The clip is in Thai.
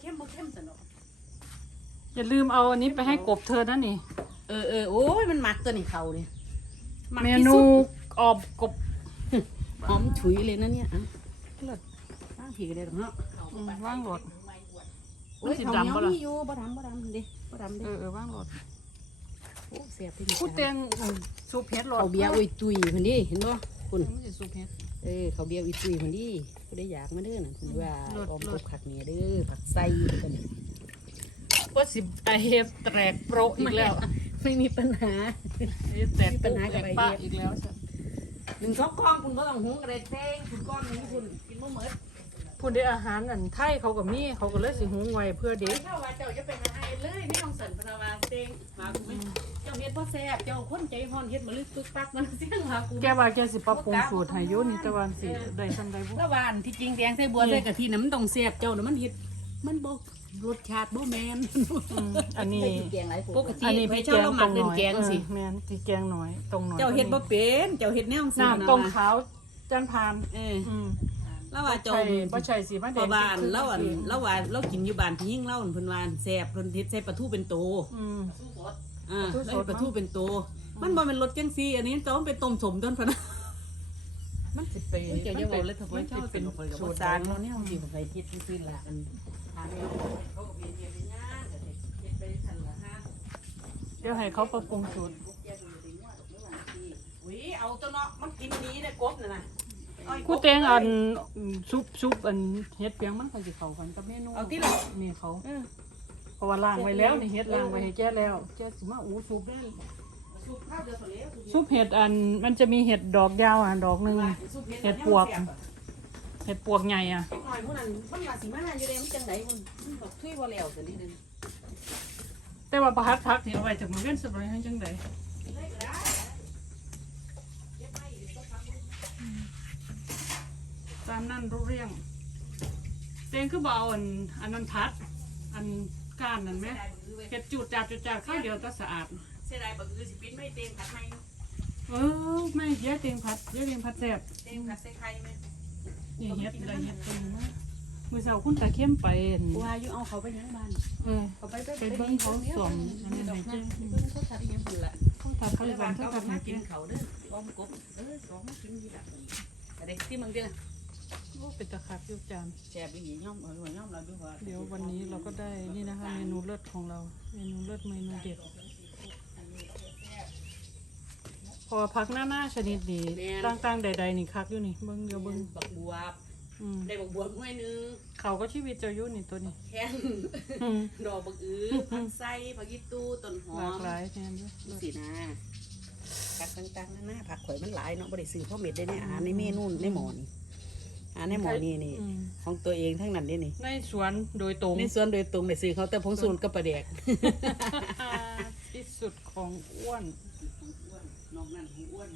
เข้มบ่เข้มสนุกอย่าลืมเอาอันนี้ไปให้กบเธอนะนี่ เออเออโอ้ยมันหมักตัวนี้เขาเนี่ยหกเมที่นูสุดออบกบหอมฉุยเลยนะเนี่ยอะเลิศว่างผีก็ได้หรอกเนาะอืมว่างรถโอ้ยมันสิเขาวเหนีดำยวบ่ล่ะ มีอยู่บ่ดำบ่ดำเด้บ่ดำเอเด้อเออว่างรถโอ้เสียบที่นี่พูดเตียงอืมซุปเฮ็ดรถเขาวเบียร์อุ้ยตุยคนนี้เห็นบ่คุณมันสิซุปเฮ็ด เออเขาวเบียร์อุ้ยตุยคนนี้ก็ได้อยากมาเด้อน่ะคุณว่าเลิศออมเลิกศบขักเนี่ยเด้อผักไส้กันนี่ว่าสิไอเฮ็ดแตกโปรอีกแล้วไม่มีปัญหาเฮ็ดแตกมีปัญหากับแตไอป้าเฮ็ดอีกแล้วจ้ะหนึ่งสองกล้องคุณบ่ต้องหุงกระเด็ดเต้งคุณก้อนนี้คุณกินบ่หมด พูดได้อาหารอันไทยเขาก็มีเขาก็เลยสิหุงไว้เพื่อเด็กเจ้าว่าเจ้าจะเป็นอะไรเลยนี่ต้องเสนพนาวาเต้งมาคุณไหมเจ้าเฮ็ดบ่แซ่บเจ้าคนใจฮ้อนเฮ็ดบ่ลึกปึ๊กปักมันเสียงมากูแกว่าแกสิปรับปรุงสูตรให้อยู่นี่แต่ว่าสิได้ทำได้บ่แล้ววาอันที่จริงแดงใส่บัวใส่กะทิน่ะมันต้องแซ่บเจ้าน่ะมันเฮ็ดมันบ่รสชาติบ่แม่นอืมอันนี้แกงหลายปกติอันนี้ไปพี่แกเจ้างเราตมัรกงหเล่น่นอยแกงสิเออแม่นพี่แกงหน่อยตรงหน่อยเจ้าเฮ็ดบ่เป็นเจ้าเฮ็ดแนวสิน้ำต้มขาวจานพานเอออืม แล้วว่าบ่เจ้าใช่บ่ใช่สิมาพอบ้านแล้วอันแล้วว่าเรากินอยู่บ้านพี่ยิ่งเล่าเพิ่นว่าแซ่บเพิ่นเฮ็ดใส่ปลาทูเป็นโตอืมอ่าปลาทูสดแล้วปลาทูเป็นโต มันบ่แม่นรสจังซี่ อันนี้ต้องเป็นต้มสมต้นพะนะ มันสิไปเจ้าอย่าบอกเลยเถอะว่าเจ้าเป็นสูสูตตรรดัดางงเนาะเนี่ยสิบ่ใส่คิดซื่อๆล่ะอันทานแล้วเขาก็เบียดเบียดไปย่างก็สิเฮ็ดไปซั่นล่ะฮะเดี๋ยวให้เขาปรับปรุงสูตร อุ้ยเอาตัวเนาะมันกินดีได้กบน่ะนะอาอี กกูเตงอันซุปซุปอันเฮ็ดเปียงมันก็สิเข้ากันกับเมนูเอาที่ละนี่เขาเออเพราะว่าล้างไว้แล้วนี่เฮ็ดล้างไว้ให้แกแล้วแกสิมาอู้ซุปได้ซุปข้าวเดือดพอแล้วซุปเห็ดอันมันจะมีเห็ดดอกยาวอะดอกหนึงซุปเห็ดปวก เห็ดปวกใหญ่อะหน่อยพวกนั้นมันว่าสิมาอยู่เด้มันจังไดมันมันบอกทุยบ่แล้วซั่นนี่นึงแต่ว่าประหัดพักที่เอาไว้จากมือเว้นสบายให้จังได ตามนั่นรู้เรื่องเตงคือเบเอาอันอันนั้นพัด อันก้านนั่นไหมเห็ดจูดจาดจูดจาดข้าวเดียวก็สะอาดเสียดายบ่คือสิปิดไม่เต็มผัดไม่เออไม่เยอะเตงพัดเยอะเตงพัดแซ่บเต็มผัดใส่ไข่แม่นี่เฮ็ดอะไรเฮ็ดตรงนี้มือเสาคุณตาเข้มไปอั่นว่าอยู่เอาเขาไปยังบ้านเออเขาไปไปไปเบิ่งเขาส่งอันนี้ให้เจ้าเบิ่งเขาทัดอีหยังพุ่นล่ะเขาตัดเขาเขาเลเลยยวัว่านเขาเขาตัดมาให้กิกินนเขาเด้อออมกบเออสองมากินอยู่ล่ะอันนี้ที่มึงดิ ล่ะโอ้เป็นตะขาบยุบจานแซ่บอีหลีย่อมเออย่อมเราดูว่าเดี๋ยววันนี้เราก็ได้นี่นะคะ เมนูเลิศของเรา เมนูเลิศเมนูเด็ด พอพักหน้าหน้าชนิดนี้ต่างๆใด ๆ นี่คักอยู่นี่เบิ่งเดี๋ยวเบิ่เบิ่งงบักบวบอืมได้บักบวบหน่วยหนึงเขาก็ชีวิตเจ้าอยู่นี่ตัวนี้แค่นอืมดอกบักอื้อผักไส้ผักยีตู้ต้นหอหลากมหลายแทนเด้อสินะผักต่างๆนั่นนะผักข่อยมันหลายเนาะบ่ได้ซื้อเพราะเม็ดได้ในอาหารในเมนูในหมอนี่อา หารในหมอนี่นี่ อืม ของตัวเองทั้งนั้นเด้นี่ในสวนโดยตรงในส่วนโดยตรงได้ซื้อเขาแต่ผงสูตรกับปลาแดก ที่สุดของอ้วนน้องนั่นของอ้วน